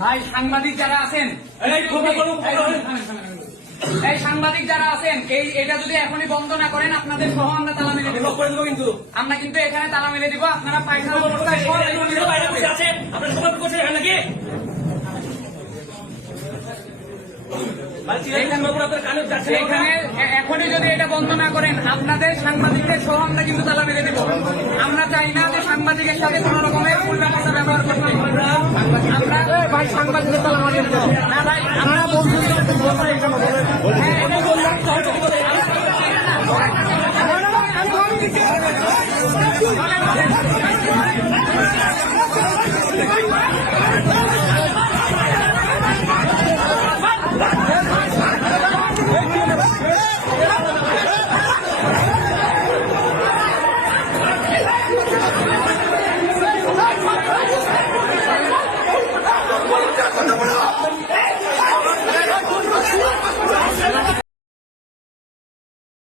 ভাই সাংবাদিক যারা আছেন, এই সাংবাদিক যারা আছেন, এটা যদি এখনই বন্ধ না করেন আপনাদের সহ আমরা তালা মেরে দেবো। কিন্তু আমরা কিন্তু এখানে তালা মেরে দিব। আপনারা পায়খানা অবস্থায় নাকি এখানে এখনই যদি এটা বন্ধ না করেন আপনাদের সাংবাদিকদের সহ আমরা কিন্তু তালা মেরে দেবো। আমরা চাই না যে সাংবাদিকের সাথে কোন রকমের উল্টা ভাষা ব্যবহার করতে। আমরা ভাই সাংবাদিকের তালা মারি না ভাই, আমরা বলছি